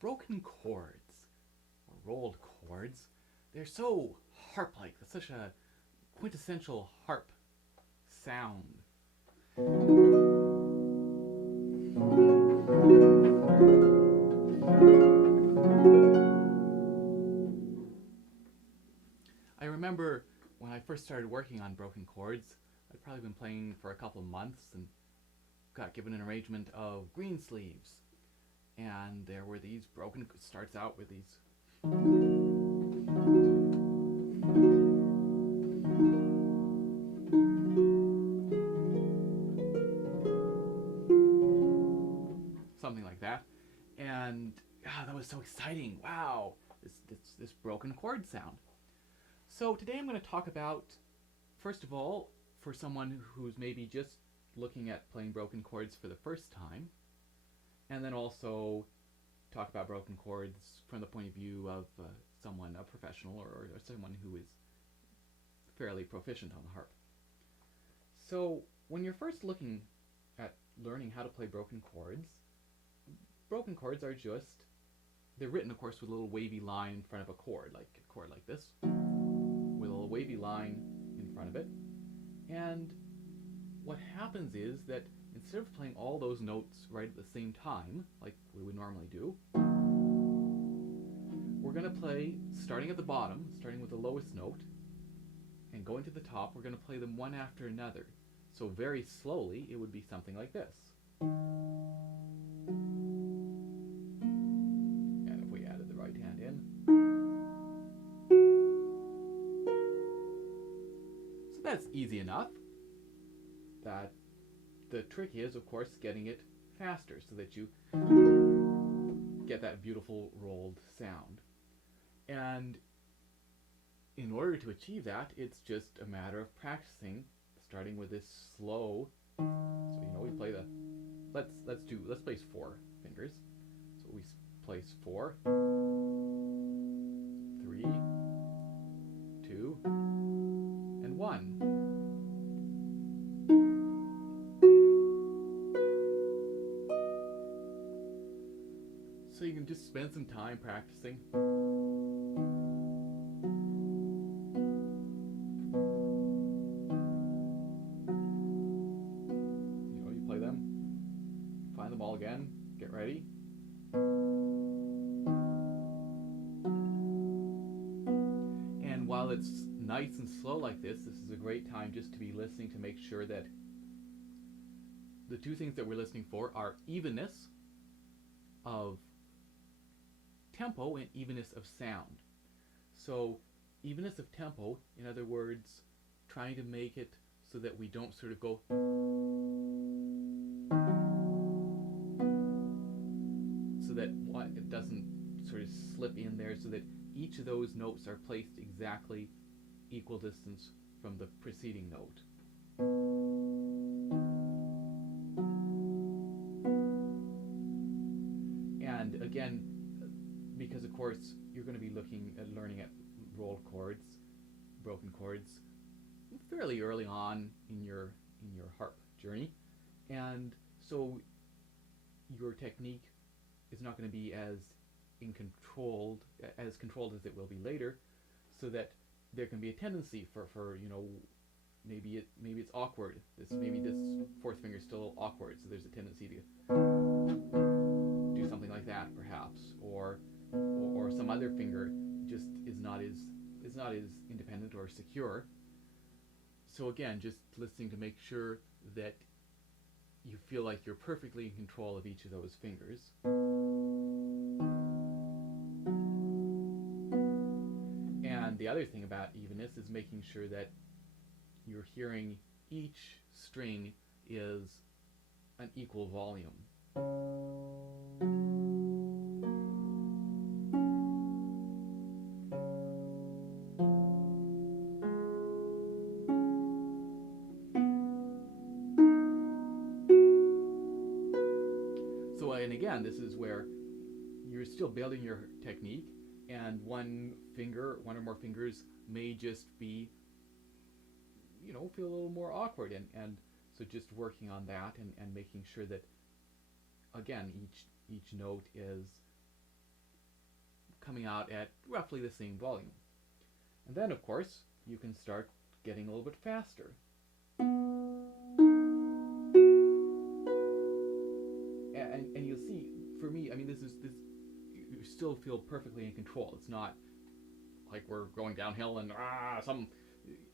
Broken chords, or rolled chords, they're so harp-like. That's such a quintessential harp sound. I remember when I first started working on broken chords, I'd probably been playing for a couple of months and got given an arrangement of green sleeves. And there were these broken, starts out with these something like that. And that was so exciting. Wow, this broken chord sound. So today I'm going to talk about, first of all, for someone who's maybe just looking at playing broken chords for the first time, and then also talk about broken chords from the point of view of someone, a professional, or someone who is fairly proficient on the harp. So when you're first looking at learning how to play broken chords are just, they're written, of course, with a little wavy line in front of a chord like this, with a little wavy line in front of it. And what happens is that instead of playing all those notes right at the same time, like we would normally do, we're going to play, starting at the bottom, starting with the lowest note, and going to the top, we're going to play them one after another. So very slowly, it would be something like this. And if we added the right hand in. So that's easy enough. That the trick is, of course, getting it faster so that you get that beautiful rolled sound. And in order to achieve that, it's just a matter of practicing, starting with this slow. So we play the let's place 4 fingers. So we place 4, 3, 2, and 1. So you can just spend some time practicing. You play them, find them all again, get ready. And while it's nice and slow like this is a great time just to be listening to make sure that the two things that we're listening for are evenness of tempo and evenness of sound. So evenness of tempo, in other words, trying to make it so that we don't sort of go so that it doesn't sort of slip in there, so that each of those notes are placed exactly equal distance from the preceding note. And again, because of course you're going to be looking at learning at rolled chords, broken chords, fairly early on in your harp journey, and so your technique is not going to be as controlled as it will be later, so that there can be a tendency for maybe it's awkward. Maybe this fourth finger is still awkward, so there's a tendency to do something like that, perhaps, or some other finger just is not as independent or secure. So again, just listening to make sure that you feel like you're perfectly in control of each of those fingers. And the other thing about evenness is making sure that you're hearing each string is an equal volume. So, and again, this is where you're still building your technique, and one or more fingers may just be, feel a little more awkward, and so just working on that and making sure that, again, each note is coming out at roughly the same volume. And then, of course, you can start getting a little bit faster. And you'll see, for me, I mean, this you still feel perfectly in control. It's not like we're going downhill and some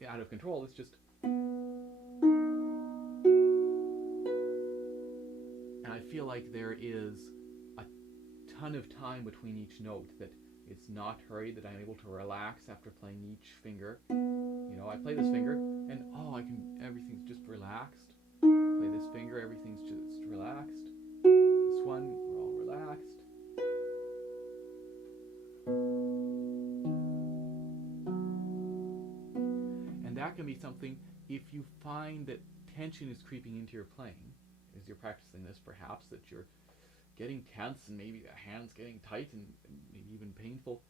out of control. It's just, and I feel like there is a ton of time between each note, that it's not hurried, that I'm able to relax after playing each finger. You know, I play this finger and everything's just relaxed. Play this finger, everything's just relaxed. This one, we're all relaxed. And that can be something, if you find that tension is creeping into your playing, as you're practicing this perhaps, that you're getting tense and maybe the hand's getting tight and maybe even painful,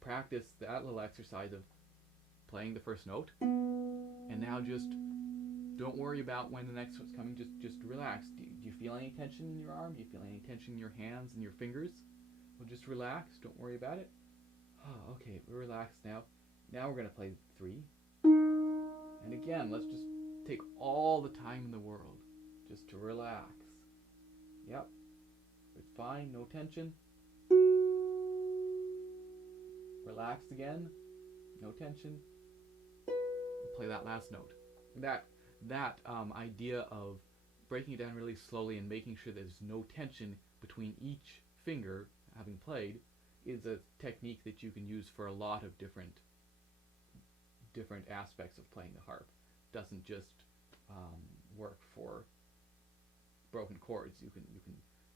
practice that little exercise of playing the first note, and now just don't worry about when the next one's coming. Just relax. Do you feel any tension in your arm? Do you feel any tension in your hands and your fingers? Well, just relax. Don't worry about it. Oh, okay, we're relaxed now. Now we're going to play 3. And again, let's just take all the time in the world just to relax. Yep. It's fine. No tension. Relaxed again. No tension. Play that last note. That idea of breaking it down really slowly and making sure there's no tension between each finger having played is a technique that you can use for a lot of different aspects of playing the harp. It doesn't just work for broken chords. You can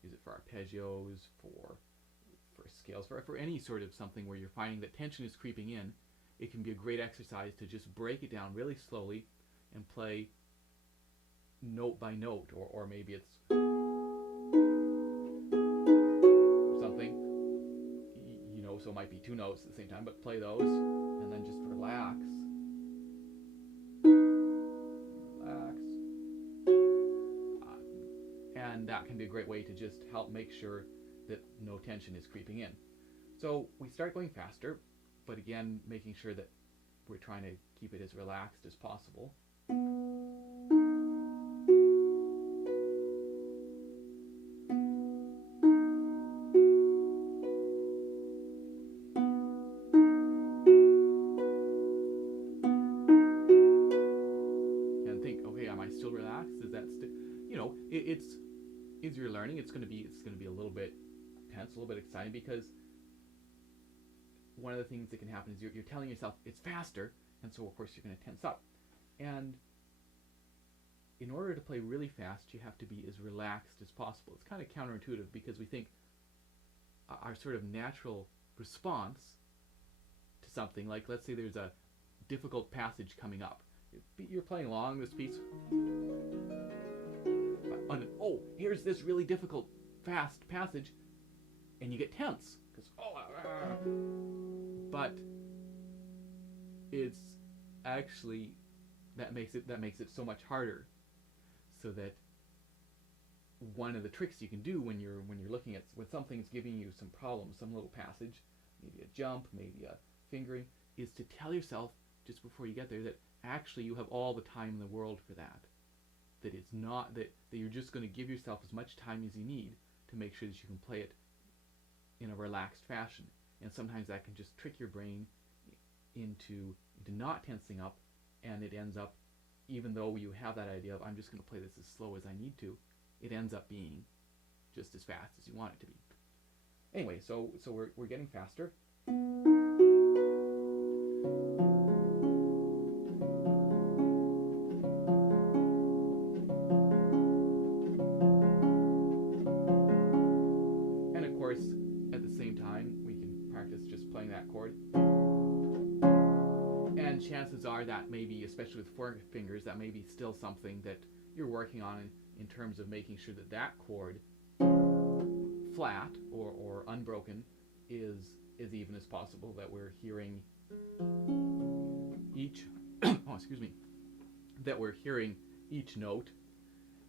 use it for arpeggios, for scales, for any sort of something where you're finding that tension is creeping in. It can be a great exercise to just break it down really slowly and play note by note, or maybe it's something, you know, so it might be 2 notes at the same time, but play those and then just relax. And that can be a great way to just help make sure that no tension is creeping in. So we start going faster, but again, making sure that we're trying to keep it as relaxed as possible. And think, okay, am I still relaxed? Is that still, you know, as you're learning, it's going to be a little bit tense, a little bit exciting, because one of the things that can happen is you're telling yourself it's faster, and so of course you're going to tense up. And in order to play really fast, you have to be as relaxed as possible. It's kind of counterintuitive, because we think our sort of natural response to something, like let's say there's a difficult passage coming up. You're playing along this piece, and oh, here's this really difficult, fast passage, and you get tense because but it's actually that makes it so much harder. So that one of the tricks you can do when you're looking at when something's giving you some problems, some little passage, maybe a jump, maybe a fingering, is to tell yourself just before you get there that actually you have all the time in the world for that. That it's not that you're just going to give yourself as much time as you need to make sure that you can play it in a relaxed fashion. And sometimes that can just trick your brain into not tensing up, and it ends up, even though you have that idea of I'm just going to play this as slow as I need to, it ends up being just as fast as you want it to be. Anyway, so we're getting faster. And of course, at the same time, we can practice just playing that chord. And chances are that maybe, especially with 4 fingers, that may be still something that you're working on in terms of making sure that that chord, flat or unbroken, is as even as possible, that we're hearing each that we're hearing each note,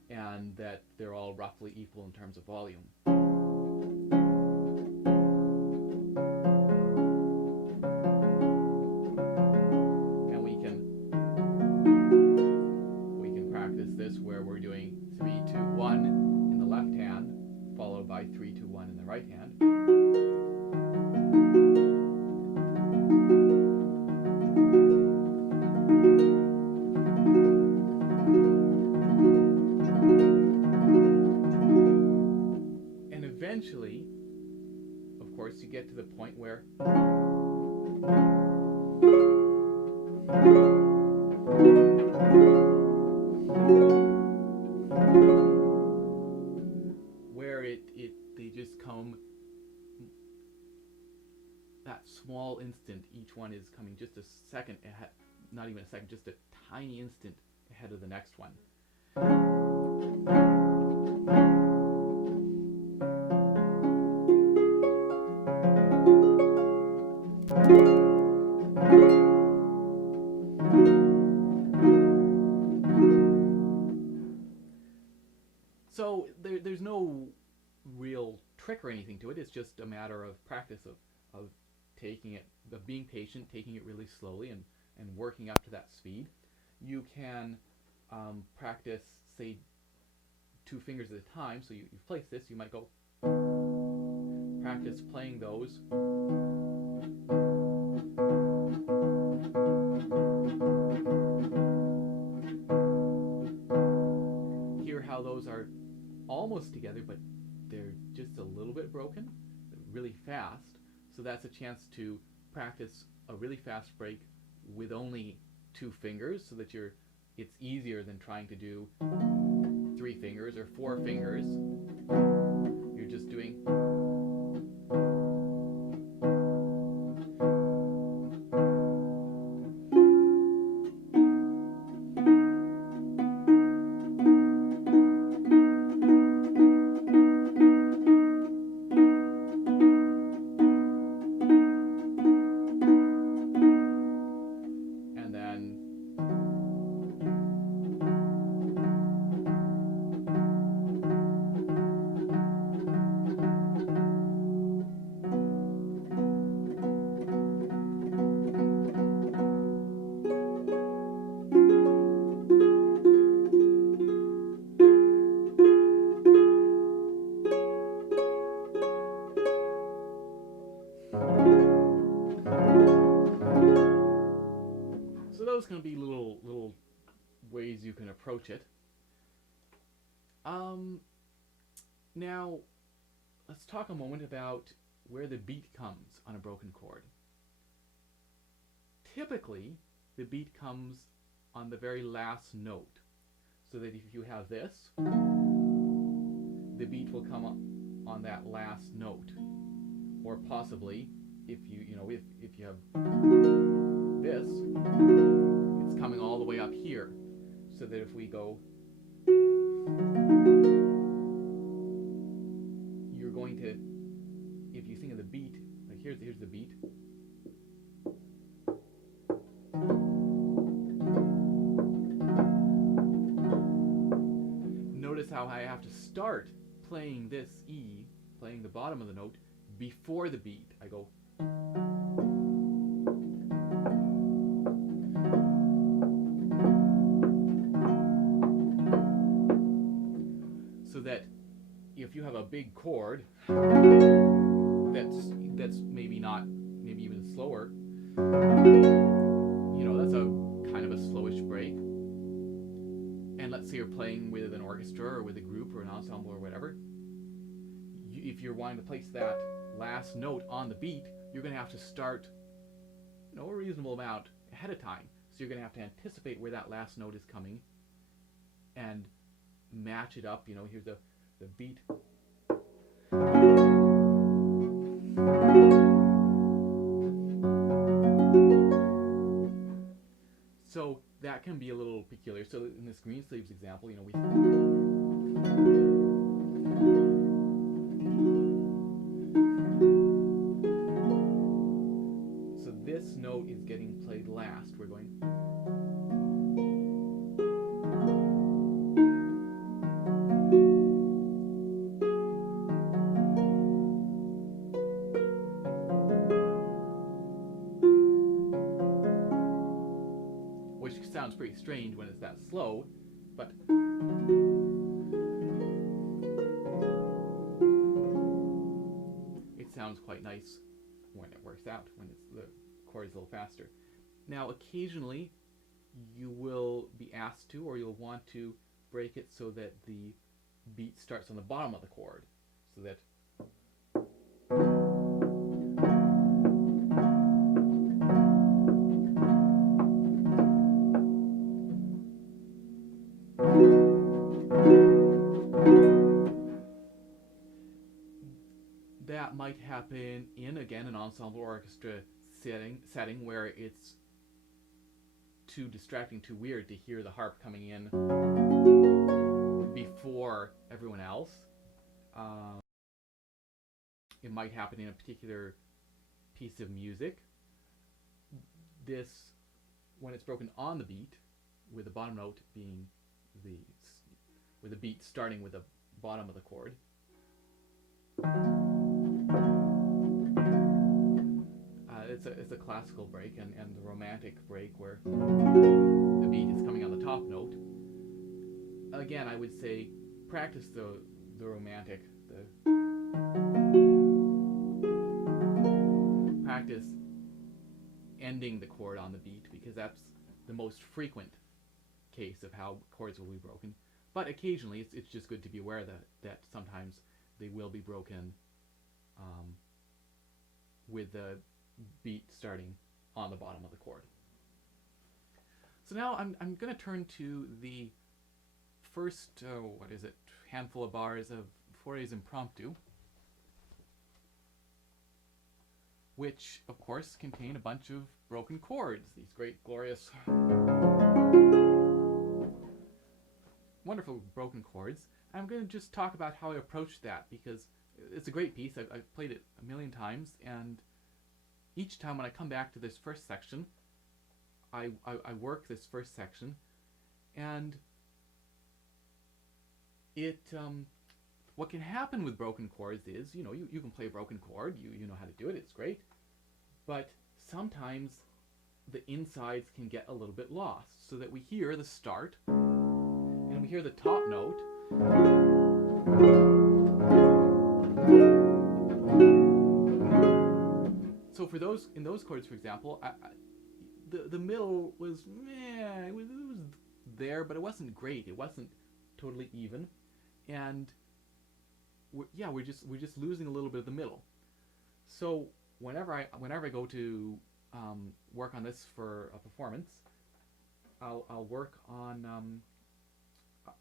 and that they're all roughly equal in terms of volume. 2, 1 in the right hand. And eventually, of course, you get to the point where they just come that small instant. Each one is coming just a second ahead, not even a second, just a tiny instant ahead of the next one. So there's no real trick or anything to it. It's just a matter of practice of taking it, of being patient, taking it really slowly, and working up to that speed. You can practice, say, 2 fingers at a time. So you've placed this, you might go practice playing those. Hear how those are almost together, but they're just a little bit broken, really fast. So that's a chance to practice a really fast break with only 2 fingers, so that it's easier than trying to do 3 fingers or 4 fingers. You're just doing those going to be little ways you can approach it. Now, let's talk a moment about where the beat comes on a broken chord. Typically, the beat comes on the very last note, so that if you have this, the beat will come up on that last note, or possibly if you have this, it's coming all the way up here, so that if we go, you're going to, if you think of the beat, like here's the beat. Notice how I have to start playing this E, playing the bottom of the note, before the beat. I go, so that if you have a big chord that's maybe even slower, that's a kind of a slowish break. And let's say you're playing with an orchestra or with a group or an ensemble or whatever. If you're wanting to place that last note on the beat, you're going to have to start a reasonable amount ahead of time. So you're going to have to anticipate where that last note is coming and match it up. Here's the beat. So that can be a little peculiar. So in this Greensleeves example, so this note is getting played last. We're going. Which sounds pretty strange when it's that slow, but sounds quite nice when it works out, when the chord is a little faster. Now, occasionally, you will be asked to, or you'll want to break it so that the beat starts on the bottom of the chord, so that that might happen in, again, an ensemble orchestra setting where it's too distracting, too weird to hear the harp coming in before everyone else. It might happen in a particular piece of music. This, when it's broken on the beat, with the bottom note being with the beat starting with the bottom of the chord. It's a classical break and the romantic break where the beat is coming on the top note. Again, I would say practice the romantic, practice ending the chord on the beat, because that's the most frequent case of how chords will be broken. But occasionally it's just good to be aware that sometimes they will be broken with the beat starting on the bottom of the chord. So now I'm going to turn to the first, handful of bars of Fauré's Impromptu, which, of course, contain a bunch of broken chords, these great, glorious, wonderful broken chords. I'm going to just talk about how I approached that, because it's a great piece. I've played it a million times, and each time when I come back to this first section, I work this first section, and what can happen with broken chords is, you can play a broken chord, you know how to do it, it's great, but sometimes the insides can get a little bit lost, so that we hear the start, and we hear the top note, so in those chords, for example, the middle was meh, it was there, but it wasn't great. It wasn't totally even, and we're just losing a little bit of the middle. So whenever I go to work on this for a performance, I'll work on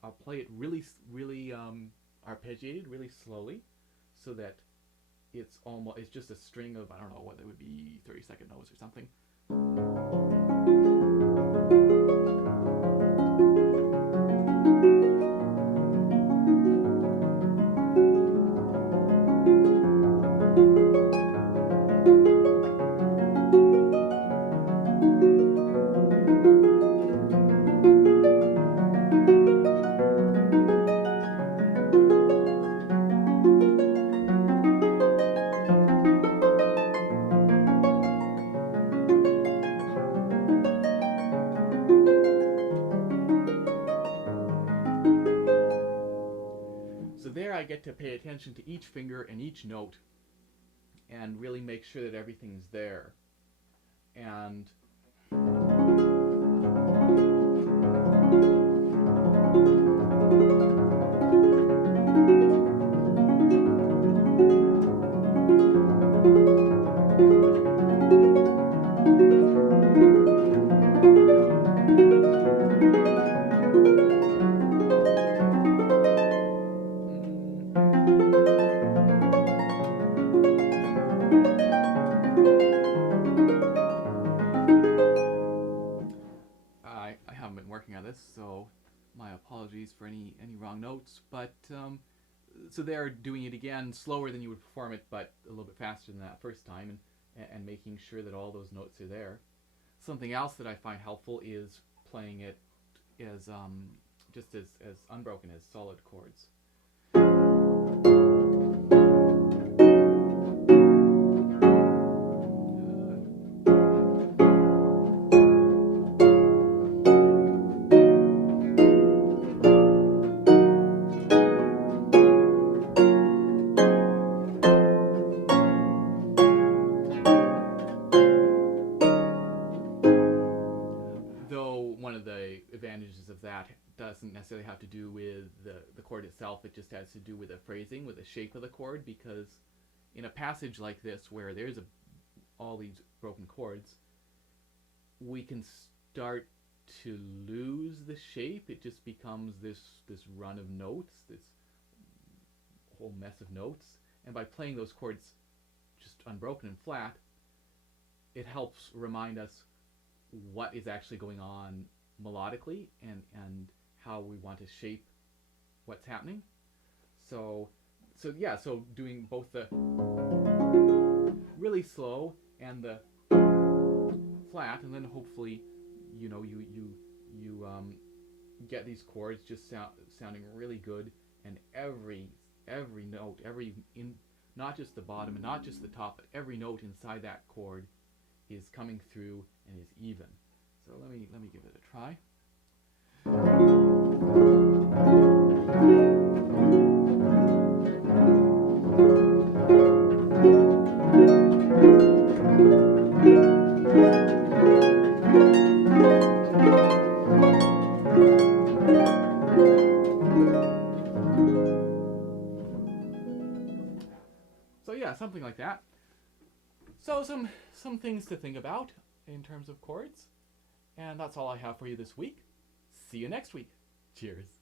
I'll play it really arpeggiated, really slowly, so that it's just a string of, I don't know what it would be, 30-second notes or something. There I get to pay attention to each finger and each note and really make sure that everything's there. And I haven't been working on this, so my apologies for any wrong notes, but so they're doing it again slower than you would perform it, but a little bit faster than that first time, and making sure that all those notes are there. Something else that I find helpful is playing it as just as unbroken, as solid chords. of that doesn't necessarily have to do with the chord itself. It just has to do with the phrasing, with the shape of the chord, because in a passage like this where there's all these broken chords, we can start to lose the shape. It just becomes this run of notes, this whole mess of notes. And by playing those chords just unbroken and flat, it helps remind us what is actually going on melodically and how we want to shape what's happening. So doing both the really slow and the flat, and then hopefully you get these chords just sounding really good, and every note, not just the bottom and not just the top, but every note inside that chord is coming through and is even. So let me give it a try. So yeah, something like that. So some things to think about in terms of chords. And that's all I have for you this week. See you next week. Cheers.